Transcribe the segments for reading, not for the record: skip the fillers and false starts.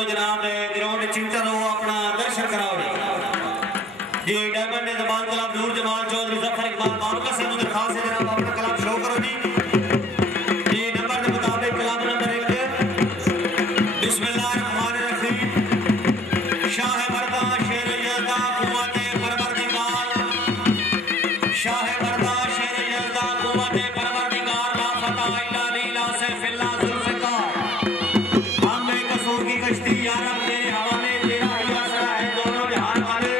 करो जनाब ग्राउंड चिंता लो अपना दर्शन कराओ जी डायमंड जमाल कलाम नूर जमाल चौधरी जफर इकबाल मामला से मुझे खास है जनाब अपना कलाम शो करो जी नंबर के मुताबिक कलाम नंबर 1 बिस्मिल्लाहिर्रहमानिर्रहीम शाह मर्दा शेर यज़दा कुव्वत परवरदिगार शाह मर्दा शेर यज़दा कुव्वत परवरदिगार ला फता इल्ला लीला से फिल्ला जुल्फ़िकार हम एक कसूर की कश्ती या रब तेरे हवाले तेरा ही आसरा है दोनों जहान वाले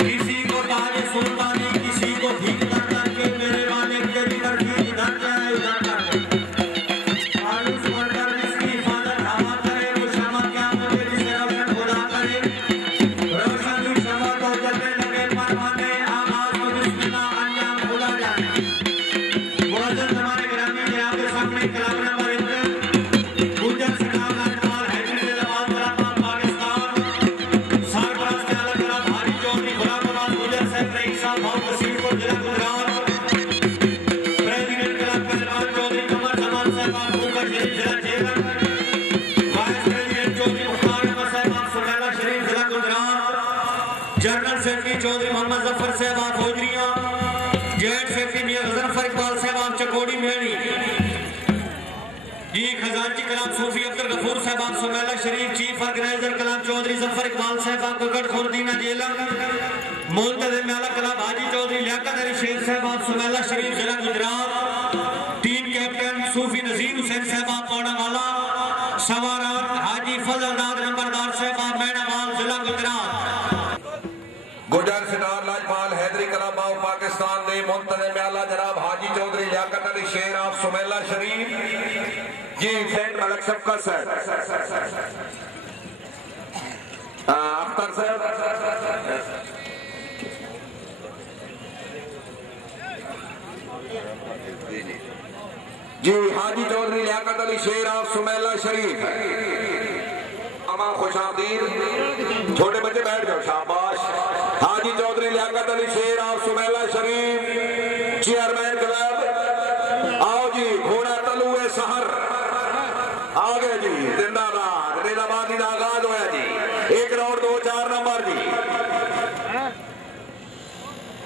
किसी को ताज सुल्तानी किसी को भीख कर करके मेरे मालिक तेरी तरकीब इधर जाए उधर कर दे आलूस बढ़कर इसकी हिफाजत हवा करे वो शमा क्या मुझे जिसे रोशन खुदा करे रोशन भी शमा तो जलने लगे परवाने आगाज को बिस्मिल्लाह अंजाम खुदा जाने मुअज़्ज़ज़ हमारे ग्रामी ने आपके सामने कलाम नंबर 1 गुजर सलाम लाजवाब हैदरी जमाल कलाम पाकिस्तान सरपरस्त आला कलाम भारी चौधरी गुलाम नवाज गुजर साहब रईसा भाव वसीम को जिला गुजरात प्रेसिडेंट कलाम पहलवान चौधरी कमर जमान साहब भूखा शरीफ जिला जेवर वाइस प्रेसिडेंट चौधरी मुख्तार अहमद साहब सुमैला शरीफ जिला गुजरात जनरल सेक्रेटरी चौधरी मोहम्मद जफर साहब फौजरिया जॉइंट सेक्रेटरी मियां गजनफर इकबाल साहब चकोड़ी मेहड़ी जी खजांची कलाम सूफी अब्दुल गफूर साहब सुमैला शरीफ चीफ ऑर्गेनाइजर कलाम चौधरी जफर इकबाल साहब गगड़ खुर्दीना जेलम मुंतज़िम आला कलाम हाजी चौधरी लियाकत अली शेख साहब सुमैला शरीफ जिला गुजरात टीम कैप्टन सूफी नजीर हुसैन साहब पौड़ावाला सवारान हाजी फजलदाद नंबरदार साहब मैनावाल जिला गुजरात गुजर सिनार लाजपाल हैदरी कलाबाव पाकिस्तान दे मुंतज़िम आला जनाब हाजी चौधरी लियाकत अली शेर ऑफ सुमैला शरीफ जी सेंट मलक सबका सर अख्तर साहब जी हाजी चौधरी लियाकत अली शेर ऑफ सुमैला शरीफ अमा खुशामदीद छोटे बच्चे बैठ जाओ शाबाश हाजी चौधरी लियाकत अली शेर ऑफ सुमैला शरीफ चेयरमैन क्लब आओ जी घोड़ा तलुए सहर आगे जी जिंदाबाद निजामाबादी का आगाज होया जी 1 राउंड 2-4 नंबर जी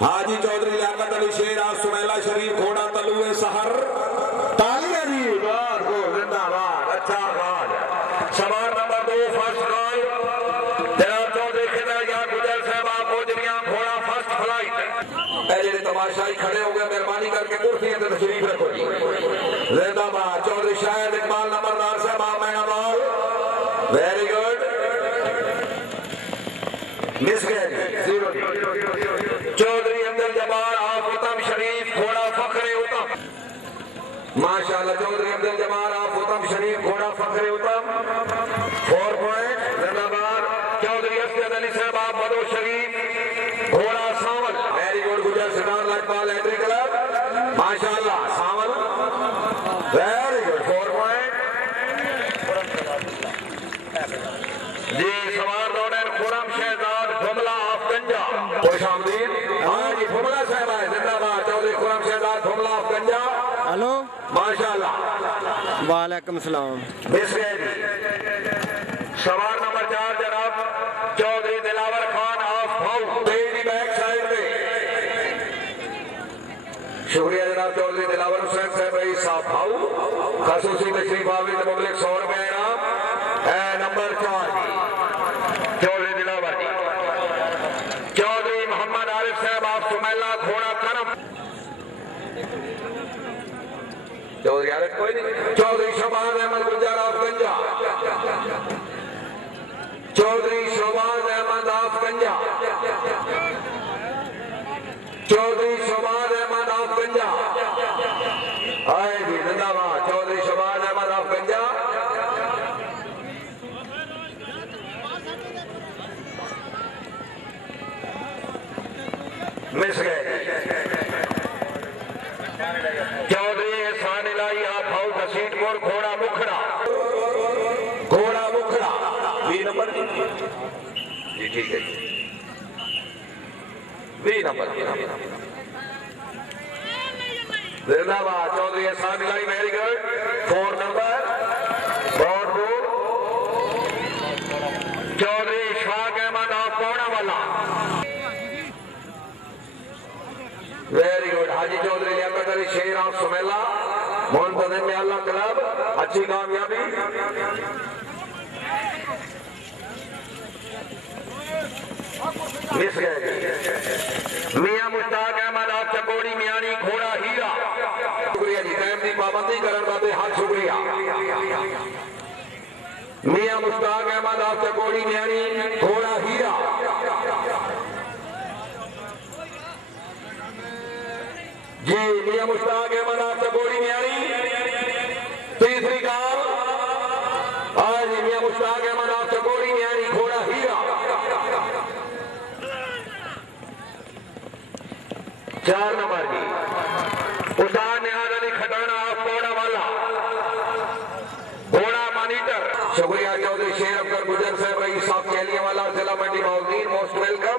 हाजी चौधरी लियाकत अली शेर ऑफ सुमैला शरीफ घोड़ा तलुए सहर तालियां जी जिंदाबाद अच्छा आगाज सवार नंबर 2 फर्स्ट कॉल जनाब चौधरी खिदरिया गुजर साहब फौजरिया घोड़ा फर्स्ट फ्लाइट पहले तमाशाई खड़े हो गए मेहरबानी करके कुर्सी से तशरीफ रखो जी जिंदाबाद चौधरी शाहिद इकबाल नंबरदार साहब मैनावाल वेरी गुड मिस गया जी 0 चौधरी अब्दुल जब्बार ऑफ उत्तम शरीफ घोड़ा फखरे उत्तम माशाल्लाह चौधरी अब्दुल जब्बार ऑफ उत्तम शरीफ घोड़ा फखरे उत्तम 4 पॉइंट जिंदाबाद चौधरी असद अली साहब बदो शरीफ घोड़ा सावल वेरी गुड गुजर सिनार लाजपाल हैदरी क्लब माशाल्लाह सावल वेरी गुड 4 पॉइंट जी सवार दौड़े खुरम शहजाद फुमला ऑफ गंजा खुशामदीद हाँ जी फुमला साहब आए जिंदाबाद चौधरी खुरम शहजाद फुमला ऑफ गंजा हेलो माशाल्लाह वालेकुम सलाम सवार नंबर 4 जनाब चौधरी दिलावर खान ऑफ भाऊ तेरी बैक साइड में शुक्रिया जनाब चौधरी दिलावर हुसैन साहब रईस साहब भाऊ खसूसी तशरीफ आविद मुबलिक 100 रुपए इनाम नंबर 4 चौधरी दिलावर जी चौधरी मोहम्मद आरिफ साहब ऑफ सुमैला घोड़ा करम चौधरी आरिफ कोई नहीं चौधरी शबाज अहमद गुजर ऑफ गंजा चौधरी शबाज अहमद ऑफ गंजा चौधरी शबाज अहमद ऑफ गंजा आए जी जिंदाबाद चौधरी शबाज अहमद ऑफ गंजा मिस गए चौधरी एहसान इलाही आप भाऊ घसीटपुर घोड़ा मुखड़ा 20 नंबर जी ठीक है 20 नंबर जिंदाबाद चौधरी एहसान इलाही वेरी गुड 4 नंबर हाजी चौधरी लियाकत अली शेर ऑफ सुमेला मुंतजिम में अल्लाह क्लब अच्छी कामयाबी मिस गए मियां मुश्ताक अहमद आप चकोड़ी मियानी घोड़ा हीरा शुक्रिया जी टाइम की पाबंदी करने का हाथ शुक्रिया मियां मुश्ताक अहमद आप चकोड़ी मियानी घोड़ा हीरा जी मियां मुश्ताक अहमद आप चकोड़ी मियानी तीसरी कॉल आज मियां मुश्ताक अहमद आप चकोड़ी मियानी घोड़ा हीरा 4 नंबर जी उस्ताद नियाज अली खटाना आप पौड़ा वाला घोड़ा मॉनिटर शुक्रिया चौधरी शेर अफकर गुजर साहब रईस साहब कैलिया वाला जिला मंडी मौजूद मोस्ट वेलकम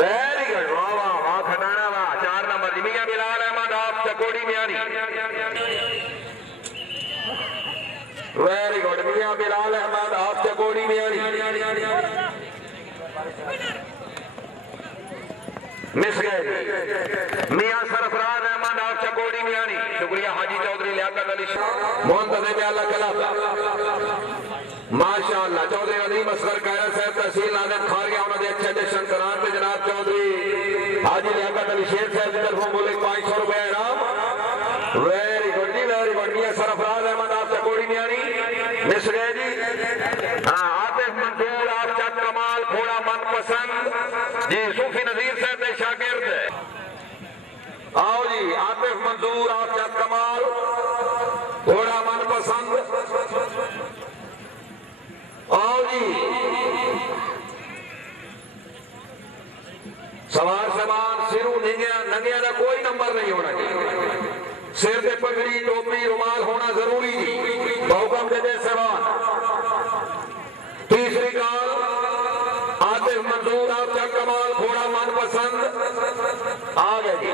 वेरी गुड वाह वाह वाह खटाना वाह 4 नंबर जी मियां बिलाल अहमद आप चकोड़ी मियानी वेरी गुड मियां बिलाल अहमद आप चकोड़ी मियानी मिस गए मियां सरफराज अहमद आप चकोड़ी मियानी शुक्रिया हाजी चौधरी लियाकत अली मुंतजिम में अल्लाह कला माशाअल्लाह चौधरी अजीम असगर कायरा साहब तहसील आदम खारिया उन्होंने अच्छे अच्छे शंकरान में जनाब चौधरी हाजी लियाकत अली शेर साहब की तरफ बोले 500 रुपए इनाम वेरी गुड जी वेरी गुड मियां सरफराज अहमद आप चकोड़ी मियानी मिस गए जी हाँ आतिफ मंसूर आप चक कमाल घोड़ा मनपसंद जी सूफी नजीर साहब के शागिर्द आओ जी आतिफ मंसूर आप चक कमाल घोड़ा मनपसंद आओ जी सवार समान सिरू नंगिया का कोई नंबर नहीं होना चाहिए सिर पे पगड़ी टोपी रुमाल होना जरूरी जी बहुकम दे सवाल तीसरी कॉल आतिफ मंसूर आप चक कमाल घोड़ा मनपसंद आ गए जी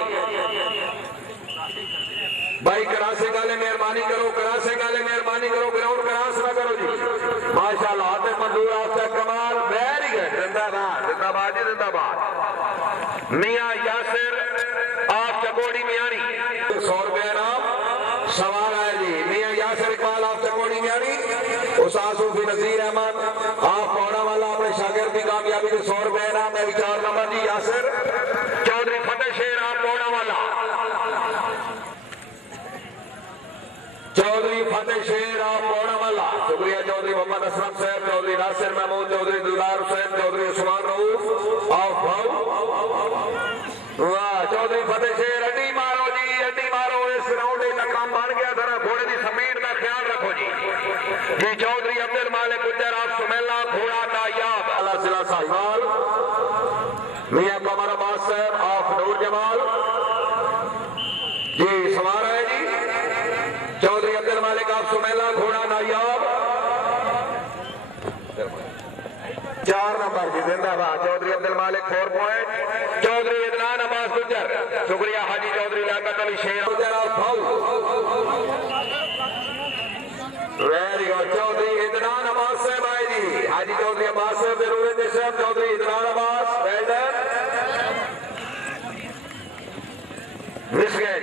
भाई करासे गाले मेहरबानी करो करासे गाले मेहरबानी करो ग्राउंड करास ना करो जी माशाल्लाह आतिफ मंसूर आप चक कमाल वेरी गुड जिंदाबाद जिंदाबाद जी जिंदाबाद मियां यासिर आप चकोड़ी मियानी 100 रुपए नाम सवाल है जी मियां यासिर इकबाल आप चकोड़ी मियानी उस्ताद सूफी नजीर अहमद आप पौड़ा वाला अपने शागिर्द की कामयाबी के 100 रुपए नाम है 4 नंबर जी यासिर चौधरी फतेह शेर आप पौड़ा वाला चौधरी फतेह शेर आप पौड़ा वाला शुक्रिया चौधरी मोहम्मद असलम साहब चौधरी नासिर महमूद चौधरी दुलार हुसैन चौधरी उस्मान रऊफ आप भाऊ वाह चौधरी फतेह शेर अड्डी मारो जी अड्डी मारो इस राउंड का काम बन गया जरा घोड़े की स्पीड का ख्याल रखो जी जी चौधरी अब्दुल मालिक गुजर आप सुमेला घोड़ा नायाब अल्लाह सिला साहिबाल मियां कमर अब्बास साहब आप नूर जमाल जी सवार है जी चौधरी अब्दुल मालिक आप सुमेला घोड़ा नायाब 4 नंबर जी जिंदाबाद चौधरी अब्दुल मालिक 4 पॉइंट चौधरी इदनान अब्बास गुजर शुक्रिया हाजी चौधरी लियाकत अली शेर वेरी गुड चौधरी इदनान अब्बास साहब आए जी हाजी चौधरी अब्बास साहब जरूरत साहब चौधरी इदनान अब्बास वेल्डर मिस गए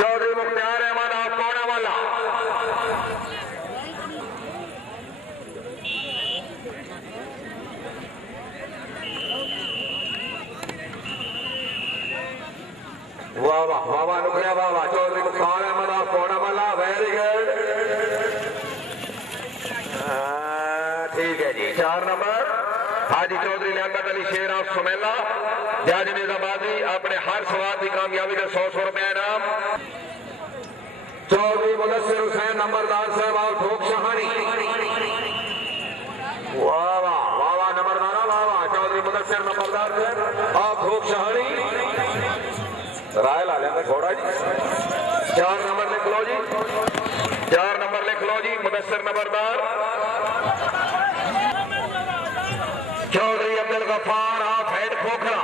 चौधरी मुख्तार अहमद आप पौड़ा वाला वाह वाह वाह वाह नुकरिया वाह वाह चौधरी मुख्तार अहमद आप पौड़ा वाला वेरी गुड ठीक है जी 4 नंबर हाजी चौधरी लियाकत अली शेर ऑफ सुमेला जज निजाबादी अपने हर सवाल की कामयाबी का 100 रुपया इनाम चौधरी मुदस्सिर हुसैन नंबरदार साहब और ठोक शहानी वाह वाह वाह वाह नंबरदारा वाह वाह चौधरी मुदस्सिर नंबरदार साहब और ठोक शहानी राय ला लेंगे घोड़ा जी 4 नंबर लिख लो जी 4 नंबर लिख लो जी मुदस्सिर नंबरदार चौधरी अब्दुल गफ्फार आप हेड खोखरा